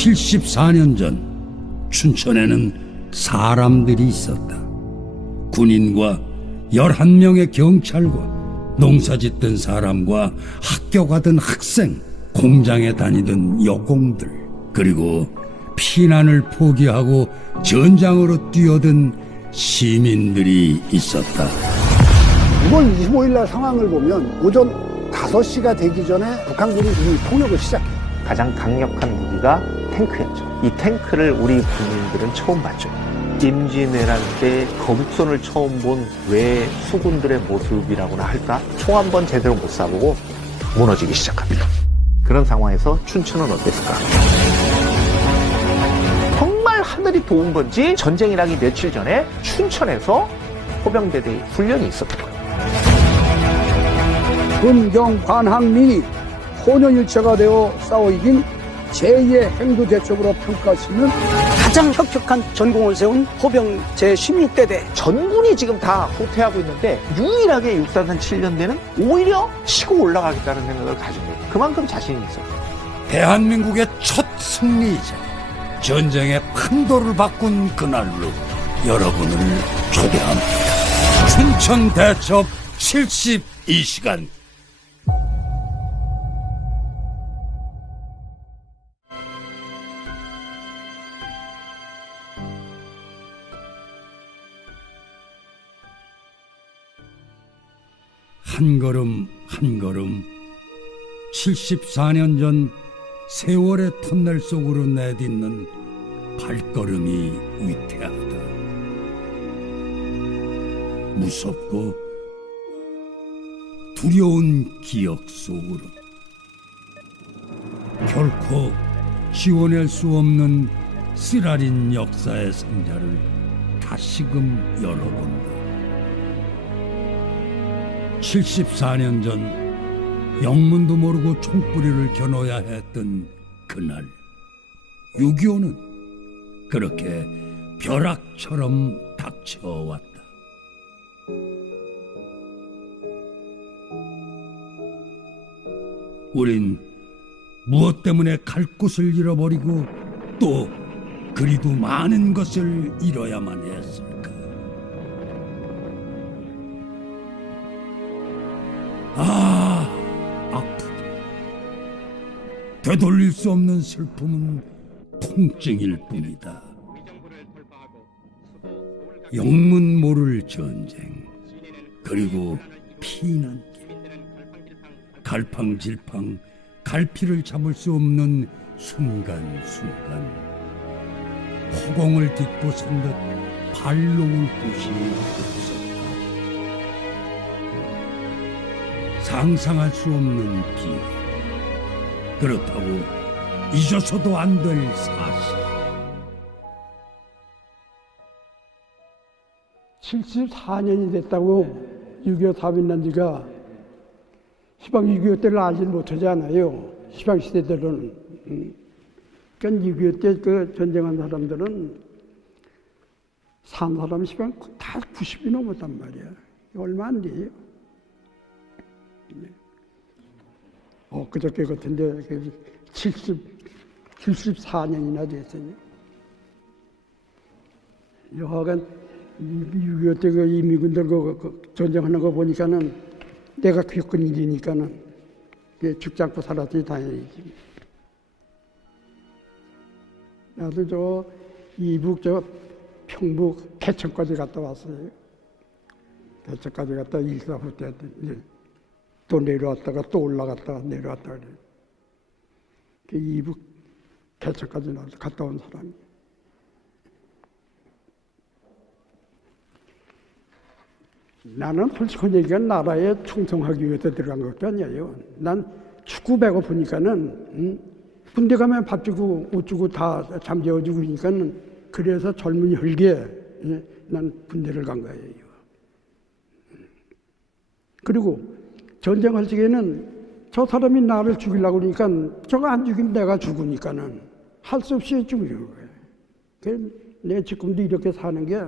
74년 전 춘천에는 사람들이 있었다. 군인과 11명의 경찰과 농사짓던 사람과 학교 가던 학생, 공장에 다니던 여공들, 그리고 피난을 포기하고 전장으로 뛰어든 시민들이 있었다. 6월 25일 날 상황을 보면 오전 5시가 되기 전에 북한군이 이미 폭력을 시작해요. 가장 강력한 무기가 탱크였죠. 이 탱크를 우리 국민들은 처음 봤죠. 임진왜란 때 거북선을 처음 본 외 수군들의 모습이라고나 할까? 총 한 번 제대로 못 쏴보고 무너지기 시작합니다. 그런 상황에서 춘천은 어땠을까? 정말 하늘이 도운 건지 전쟁이라기 며칠 전에 춘천에서 호병대대 훈련이 있었던 거예요. 군경 관항민이 혼연일체가 되어 싸워 이긴 제2의 행도대첩으로 평가하시는 가장 혁혁한 전공을 세운 호병 제16대대. 전군이 지금 다 후퇴하고 있는데 유일하게 육사단 7년대는 오히려 치고 올라가겠다는 생각을 가진 거예요. 그만큼 자신이 있어요. 대한민국의 첫 승리이자 전쟁의 판도를 바꾼 그날로 여러분을 초대합니다. 춘천 대첩 72시간. 한 걸음 한 걸음 74년 전 세월의 터널 속으로 내딛는 발걸음이 위태하다. 무섭고 두려운 기억 속으로 결코 지워낼 수 없는 쓰라린 역사의 상자를 다시금 열어본다. 74년 전 영문도 모르고 총뿌리를 겨눠야 했던 그날 6.25는 그렇게 벼락처럼 닥쳐왔다. 우린 무엇 때문에 갈 곳을 잃어버리고 또 그리도 많은 것을 잃어야만 했을까? 아프다. 되돌릴 수 없는 슬픔은 통증일 뿐이다. 영문 모를 전쟁, 그리고 피난길, 갈팡질팡 갈피를 잡을 수 없는 순간순간, 허공을 딛고 선 듯 발놓을 곳이 없었다. 상상할 수 없는 비극, 그렇다고 잊어서도 안 될 사실. 74년이 됐다고 6.25 답이 난 지가 시방 6.25 때를 알지 못하잖아요. 시방 시대 때는. 그러니까 6.25 때 그 전쟁한 사람들은 산 사람 시방 다 90이 넘었단 말이야. 얼마 안 돼요. 그저께 같은데 74년이나 됐어요. 여하간 6.25 때 그 이미군들 그 전쟁하는 거 보니까는 내가 겪은 일이니까는 죽지 않고 살았더니 다행이지. 나도 저 이북 저 평북 개천까지 갔다 왔어요. 개천까지 갔다 일사후 때 또 내려왔다가 또 올라갔다가 내려왔다가 그래. 그 이북 개천까지 나와서 갔다 온 사람이. 나는 솔직한 얘기가 나라에 충성하기 위해서 들어간 것도 아니에요. 난 축구 배고프니까는 군대 가면 밥 주고 옷 주고 다 잠재워주고 그러니까는 그래서 젊은 혈기에 난 군대를 간 거예요. 그리고 전쟁할 적에는 저 사람이 나를 죽이려고 그러니까 저거 안 죽이면 내가 죽으니까는 할 수 없이 죽이는 거예요. 내 지금도 이렇게 사는 게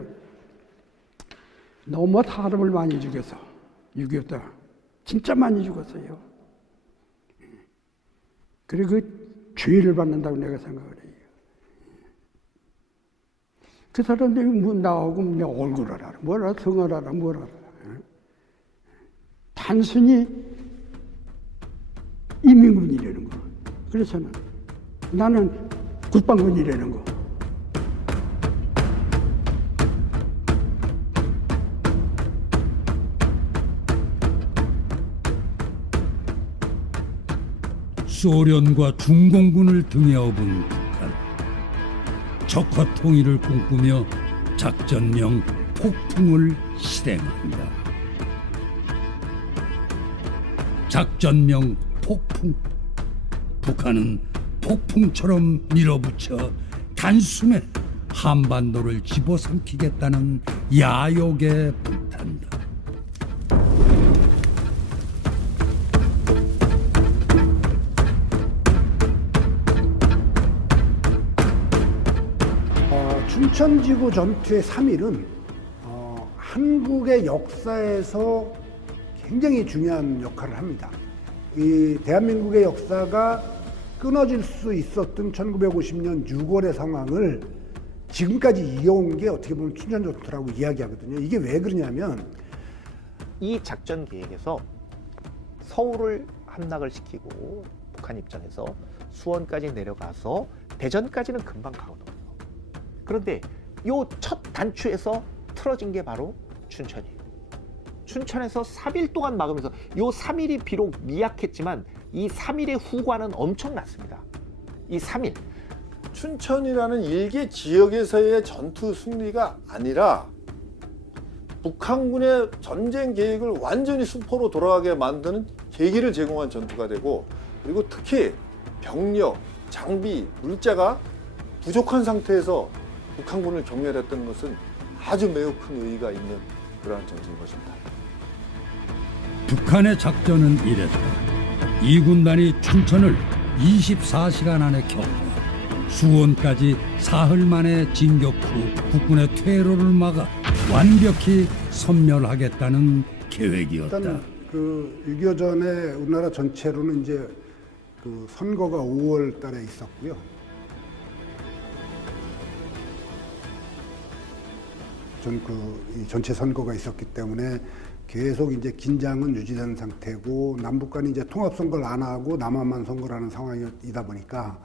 너무 사람을 많이 죽여서 6.25 때 진짜 많이 죽었어요. 그리고 그 죄를 받는다고 내가 생각을 해요. 그 사람들이 뭐 나오고 내 얼굴을 알아, 뭘 알아, 성을 알아, 뭘 알아. 단순히 이민군이라는 거. 그렇잖아. 나는 국방군이라는 거. 소련과 중공군을 등에 업은 북한. 적화 통일을 꿈꾸며 작전명 폭풍을 실행한다. 작전명 폭풍. 북한은 폭풍처럼 밀어붙여 단숨에 한반도를 집어삼키겠다는 야욕에 불탄다. 춘천지구 전투의 3일은 한국의 역사에서 굉장히 중요한 역할을 합니다. 이 대한민국의 역사가 끊어질 수 있었던 1950년 6월의 상황을 지금까지 이어온 게 어떻게 보면 춘천 전투라고 이야기하거든요. 이게 왜 그러냐면 이 작전 계획에서 서울을 함락을 시키고 북한 입장에서 수원까지 내려가서 대전까지는 금방 가거든요. 그런데 요 첫 단추에서 틀어진 게 바로 춘천이에요. 춘천에서 3일 동안 막으면서 요 3일이 비록 미약했지만 이 3일의 후과는 엄청났습니다. 이 3일. 춘천이라는 일개 지역에서의 전투 승리가 아니라 북한군의 전쟁 계획을 완전히 수포로 돌아가게 만드는 계기를 제공한 전투가 되고, 그리고 특히 병력, 장비, 물자가 부족한 상태에서 북한군을 경멸했던 것은 아주 매우 큰 의의가 있는 그러한 전투인 것입니다. 북한의 작전은 이랬다. 이 군단이 춘천을 24시간 안에 격파, 수원까지 사흘 만에 진격 후 국군의 퇴로를 막아 완벽히 섬멸하겠다는 계획이었다. 일단 그 6.25 전에 우리나라 전체로는 이제 그 선거가 5월 달에 있었고요. 이 전체 선거가 있었기 때문에 계속 이제 긴장은 유지되는 상태고, 남북 간이 이제 통합 선거를 안 하고 남한만 선거를 하는 상황이다 보니까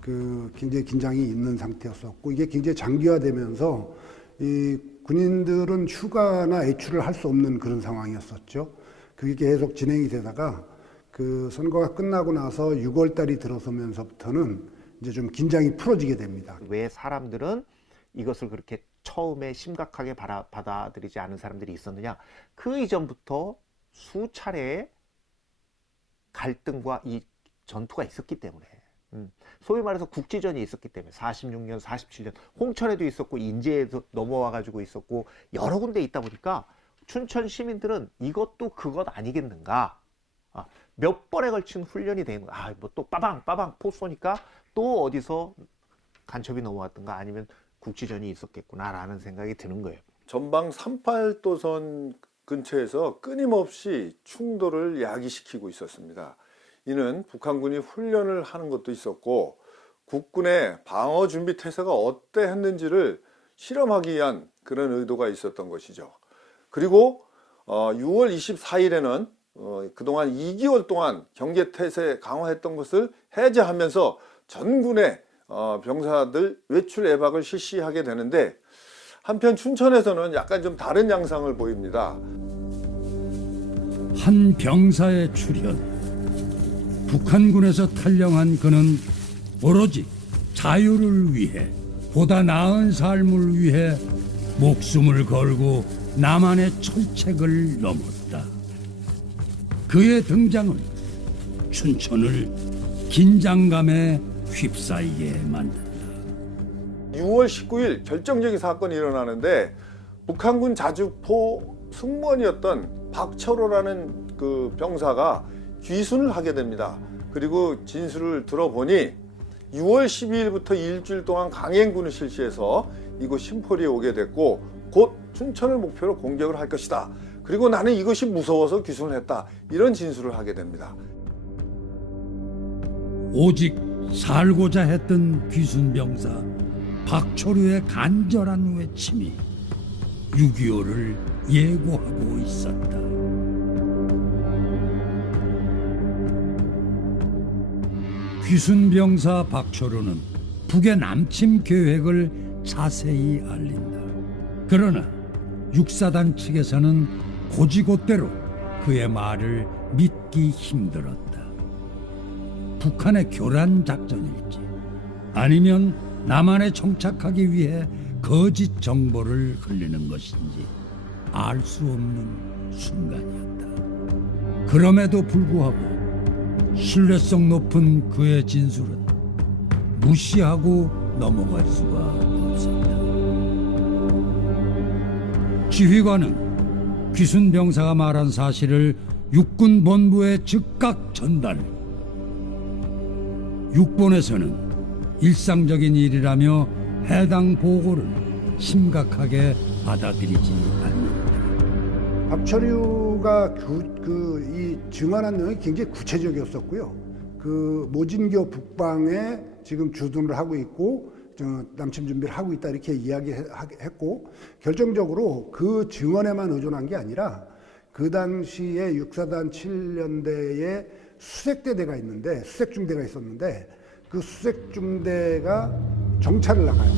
그 굉장히 긴장이 있는 상태였었고, 이게 굉장히 장기화되면서 이 군인들은 휴가나 외출을 할 수 없는 그런 상황이었었죠. 그게 계속 진행이 되다가 그 선거가 끝나고 나서 6월 달이 들어서면서부터는 이제 좀 긴장이 풀어지게 됩니다. 왜 사람들은 이것을 그렇게 처음에 심각하게 받아들이지 않은 사람들이 있었느냐? 그 이전부터 수차례의 갈등과 이 전투가 있었기 때문에, 소위 말해서 국지전이 있었기 때문에 46년, 47년 홍천에도 있었고 인제에도 넘어와 가지고 있었고 여러 군데 있다 보니까 춘천 시민들은 이것도 그것 아니겠는가? 몇 번에 걸친 훈련이 된 거야. 뭐 또 빠방 포 쏘니까 또 어디서 간첩이 넘어왔던가 아니면 국지전이 있었겠구나라는 생각이 드는 거예요. 전방 38도선 근처에서 끊임없이 충돌을 야기시키고 있었습니다. 이는 북한군이 훈련을 하는 것도 있었고 국군의 방어 준비 태세가 어떠했는지를 실험하기 위한 그런 의도가 있었던 것이죠. 그리고 6월 24일에는 그동안 2개월 동안 경계태세 강화했던 것을 해제하면서 전군의 병사들 외출 예박을 실시하게 되는데, 한편 춘천에서는 약간 좀 다른 양상을 보입니다. 한 병사의 출현. 북한군에서 탈영한 그는 오로지 자유를 위해, 보다 나은 삶을 위해 목숨을 걸고 남한의 철책을 넘었다. 그의 등장은 춘천을 긴장감에 휩싸이게 만든다. 6월 19일 결정적인 사건이 일어나는데, 북한군 자주포 승무원이었던 박철호라는 그 병사가 귀순을 하게 됩니다. 그리고 진술을 들어보니 6월 12일부터 일주일 동안 강행군을 실시해서 이곳 신포리에 오게 됐고 곧 춘천을 목표로 공격을 할 것이다. 그리고 나는 이것이 무서워서 귀순을 했다. 이런 진술을 하게 됩니다. 오직 살고자 했던 귀순병사 박초류의 간절한 외침이 6.25를 예고하고 있었다. 귀순병사 박초류는 북의 남침 계획을 자세히 알린다. 그러나 육사단 측에서는 고지곳대로 그의 말을 믿기 힘들었다. 북한의 교란 작전일지 아니면 남한에 정착하기 위해 거짓 정보를 흘리는 것인지 알 수 없는 순간이었다. 그럼에도 불구하고 신뢰성 높은 그의 진술은 무시하고 넘어갈 수가 없었다. 지휘관은 귀순병사가 말한 사실을 육군 본부에 즉각 전달. 육본에서는 일상적인 일이라며 해당 보고를 심각하게 받아들이지 않는다. 박철유가 이 증언한 내용이 굉장히 구체적이었었고요. 그 모진교 북방에 지금 주둔을 하고 있고 남침 준비를 하고 있다 이렇게 이야기했고, 결정적으로 그 증언에만 의존한 게 아니라 그 당시에 육사단 7년대에 수색대대가 있는데, 수색중대가 있었는데 그 수색중대가 정찰을 나가요.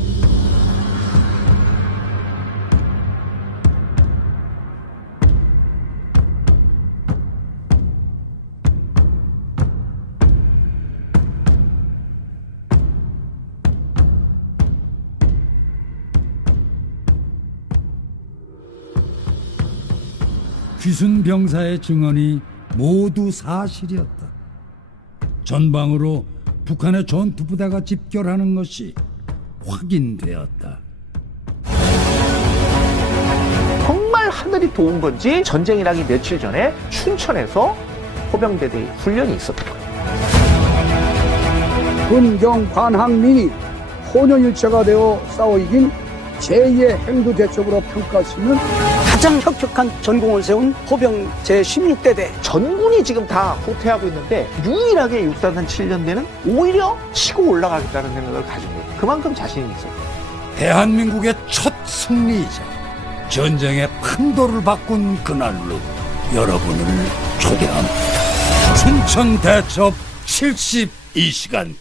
귀순병사의 증언이 모두 사실이었다. 전방으로 북한의 전투부대가 집결하는 것이 확인되었다. 정말 하늘이 도운 건지 전쟁이 나기 며칠 전에 춘천에서 호병대대 훈련이 있었던 거예요. 군경 관항민이 혼연일체가 되어 싸워 이긴 제2의 행두대첩으로 평가할 수 있는 가장 혁혁한 전공을 세운 호병 제16대대. 전군이 지금 다 후퇴하고 있는데 유일하게 육사단 7년대는 오히려 치고 올라가겠다는 생각을 가진 거예요. 그만큼 자신이 있어요. 대한민국의 첫 승리이자 전쟁의 판도를 바꾼 그날로 여러분을 초대합니다. 춘천 대첩 72시간